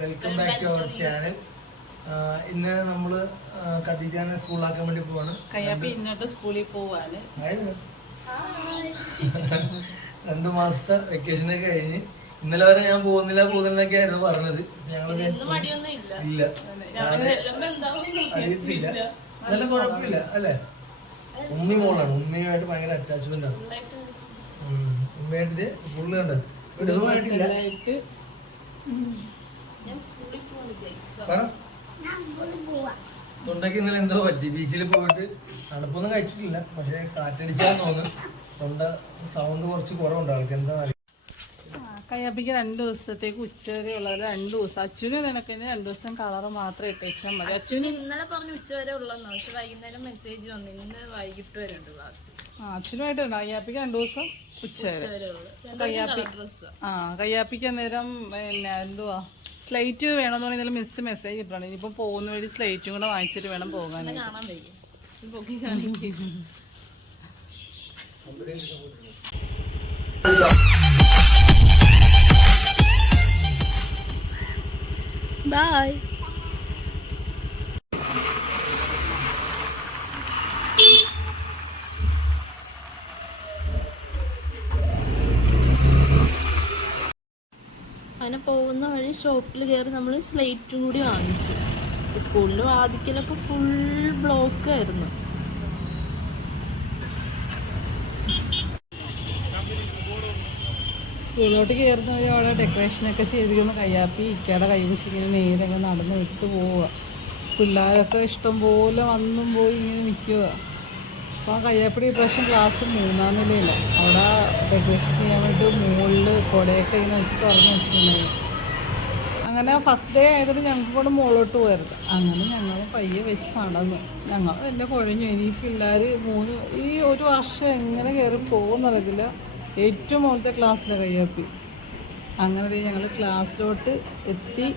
Welcome back to our channel ഇന്ന് നമ്മൾ ഖദീജാനെ സ്കൂളിലാക്കാൻ വേണ്ടി പോവാണ്. കയ്യാപ്പി ഇന്നോട്ട് സ്കൂളിൽ ആയിരുന്നു. രണ്ടു മാസത്തെ വെക്കേഷൻ ഒക്കെ കഴിഞ്ഞ് ഇന്നലെ വരെ ഞാൻ പോകുന്നില്ല പോകുന്നില്ലൊക്കെ ആയിരുന്നു പറഞ്ഞത്. ഞങ്ങൾ ഇല്ല. അറിയത്തില്ല. നല്ല കുഴപ്പമില്ല അല്ലേ? ഉമ്മി മോളാണ്. ഉമ്മയുമായിട്ട് ഭയങ്കര അറ്റാച്ച്മെന്റ് ആണ്. ഉമ്മയായിട്ട് ഫുള്ള് കണ്ട? പറ. തൊണ്ടയ്ക്ക് ഇന്നലെ എന്തോ പറ്റി. ബീച്ചിൽ പോയിട്ട് തണുപ്പൊന്നും കഴിച്ചിട്ടില്ല. പക്ഷെ കാറ്റടിച്ചാന്ന് തോന്നുന്നു. തൊണ്ട സൗണ്ട് കുറച്ച് കുറവുണ്ട് ആൾക്ക്. എന്താ കയ്യാപ്പിക്ക് രണ്ട് ദിവസത്തേക്ക് ഉച്ച വരെ ഉള്ളത് രണ്ട് ദിവസം. അച്ഛനും നിനക്ക് രണ്ട് ദിവസം കളർ മാത്രം ഇട്ടേച്ചാൽ മതി. അച്ഛന് ഇന്നലെ പറഞ്ഞു ഉച്ച വരെ ഉള്ളതെന്ന് പക്ഷെ വൈകുന്നേരം മെസ്സേജ് വന്നു. ഇന്ന് വൈകിട്ട് വരെ ഉണ്ട് ക്ലാസ് ആ അച്ഛനുമായിട്ട് ഉണ്ട് കയ്യാപ്പിക്ക് രണ്ട് ദിവസം ഉച്ച വരെ കയ്യാപ്പി ആ. കയ്യാപ്പിക്ക് അന്നേരം പിന്നെ എന്തുവാ? സ്ലൈറ്റ് വേണമെന്ന് പറഞ്ഞാൽ മിസ് മെസ്സേജ് ഇട്ടാണ് ഇനിയിപ്പോൾ പോകുന്ന വഴി സ്ലൈറ്റും കൂടെ വാങ്ങിച്ചിട്ട് വേണം പോകാൻ കാണാൻ വയ്യ. ബൈ അങ്ങനെ പോകുന്ന വഴി ഷോപ്പിൽ കയറി നമ്മൾ സ്ലേറ്റും കൂടി വാങ്ങിച്ചു. സ്കൂളിൽ വാദിക്കലൊക്കെ ഫുൾ ബ്ലോക്ക് സ്കൂളിലോട്ട് കയറുന്ന വഴി അവിടെ ഡെക്കറേഷനൊക്കെ ചെയ്തിരിക്കുന്ന കയ്യാപ്പി ഇക്കയുടെ കൈ പിടിച്ചിങ്ങനെ നേരങ്ങ് നടന്ന് വിട്ട് പോവുക. പിള്ളേരൊക്കെ ഇഷ്ടം പോലെ വന്നും പോയി ഇങ്ങനെ നിൽക്കുക. അപ്പോൾ ആ കയ്യാപ്പിടി ഇപ്രാവശ്യം ക്ലാസ് മൂന്നാം നിലയിലാണ് അവിടെ ഡെക്കറേഷൻ ചെയ്യാൻ വേണ്ടി മുകളിൽ കുടയൊക്കെ ഇങ്ങനെ വെച്ച് തുറന്ന് വെച്ചിട്ടുണ്ടായിരുന്നു. അങ്ങനെ ഫസ്റ്റ് ഡേ ആയതുകൊണ്ട് ഞങ്ങൾക്ക് കൂടെ മുകളിലോട്ട് പോയിരുന്നു. അങ്ങനെ ഞങ്ങൾ പയ്യെ വെച്ച് നടന്നു. ഞങ്ങൾ എന്റെ കുഴഞ്ഞു. ഇനി പിള്ളേർ മൂന്ന് ഈ ഒരു വർഷം എങ്ങനെ കയറി പോകുന്നറിയത്തില്ല ഏറ്റവും മുകളിലത്തെ ക്ലാസ്സിലെ കയ്യാപ്പി. അങ്ങനെ ഞങ്ങൾ ക്ലാസ്സിലോട്ട് എത്തി.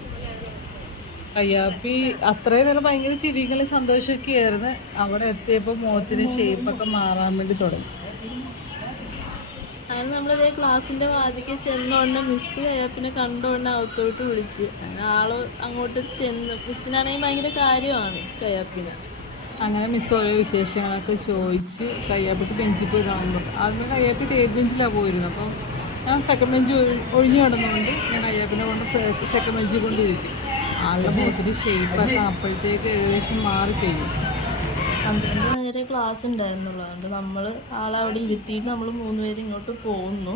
കയ്യാപ്പി അത്രയും നേരം ഭയങ്കര ചിരികളും സന്തോഷമൊക്കെ ആയിരുന്നു. അവിടെ എത്തിയപ്പോൾ മുഖത്തിന് ഷേപ്പൊക്കെ മാറാൻ വേണ്ടി തുടങ്ങി. അങ്ങനെ നമ്മളിതേ ക്ലാസ്സിന്റെ വാതിക്ക് ചെന്നോണ്ട് മിസ് കയ്യാപ്പിനെ കണ്ടോണ്ട് അകത്തോട്ട് വിളിച്ച്. ആൾ അങ്ങോട്ട് ചെന്ന് മിസ്സിനാണെങ്കിൽ ഭയങ്കര കാര്യമാണ് കയ്യാപ്പിന്. അങ്ങനെ മിസ് ഓരോ വിശേഷങ്ങളൊക്കെ ചോദിച്ച് കയ്യാപ്പിക്ക് ബെഞ്ചിൽ പോയി കാണുമ്പോൾ ആദ്യമേ കയ്യാപ്പി തേർഡ് ബെഞ്ചിലാണ് പോയിരുന്നത് അപ്പോൾ ഞാൻ സെക്കൻഡ് ബെഞ്ച് ഒഴിഞ്ഞു കിടന്നുകൊണ്ട് ഞാൻ കയ്യാപ്പിനെ കൊണ്ട് സെക്കൻഡ് ബെഞ്ചിൽ കൊണ്ട് ഇരിക്കും ആളുടെ മുഖത്തിന് ഷേപ്പൊക്കെ അപ്പോഴത്തേക്ക് ഏകദേശം മാറിക്കഴിഞ്ഞു. പന്ത്രണ്ട് മണി വരെ ക്ലാസ് ഉണ്ടായിരുന്നുള്ളൂ. അതുകൊണ്ട് നമ്മൾ ആളെ അവിടെ ഇരുത്തിയിട്ട് നമ്മൾ മൂന്നുപേരും ഇങ്ങോട്ട് പോകുന്നു.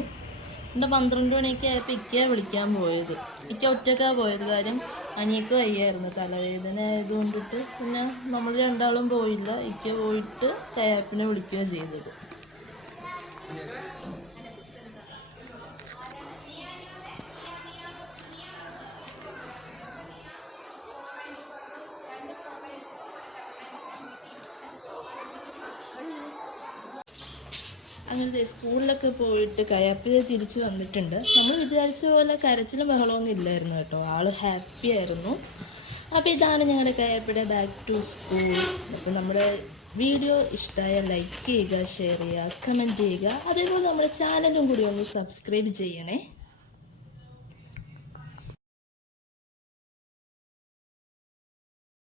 പിന്നെ പന്ത്രണ്ട് മണിയൊക്കെ ആയപ്പോൾ ഇക്കയെ വിളിക്കാൻ പോയത്. ഇക്ക ഒറ്റക്കാണ് പോയത്. കാര്യം അനിയക്ക് വയ്യായിരുന്നു. തലവേദന ആയതുകൊണ്ടിട്ട് പിന്നെ നമ്മൾ രണ്ടാളും പോയില്ല. ഇക്ക പോയിട്ട് കയാപ്പിനെ വിളിക്കുക ചെയ്തത്. അങ്ങനത്തെ സ്കൂളിലൊക്കെ പോയിട്ട് കയാപ്പിത തിരിച്ച് വന്നിട്ടുണ്ട്. നമ്മൾ വിചാരിച്ച പോലെ കരച്ചിലും ബഹളമൊന്നും ഇല്ലായിരുന്നു കേട്ടോ. ആൾ ഹാപ്പി ആയിരുന്നു. അപ്പോൾ ഇതാണ് ഞങ്ങളുടെ കയാപ്പിയുടെ ബാക്ക് ടു സ്കൂൾ അപ്പോൾ നമ്മുടെ വീഡിയോ ഇഷ്ടമായ ലൈക്ക് ചെയ്യുക ഷെയർ ചെയ്യുക കമന്റ് ചെയ്യുക. അതേപോലെ നമ്മുടെ ചാനലും കൂടി ഒന്ന് സബ്സ്ക്രൈബ് ചെയ്യണേ.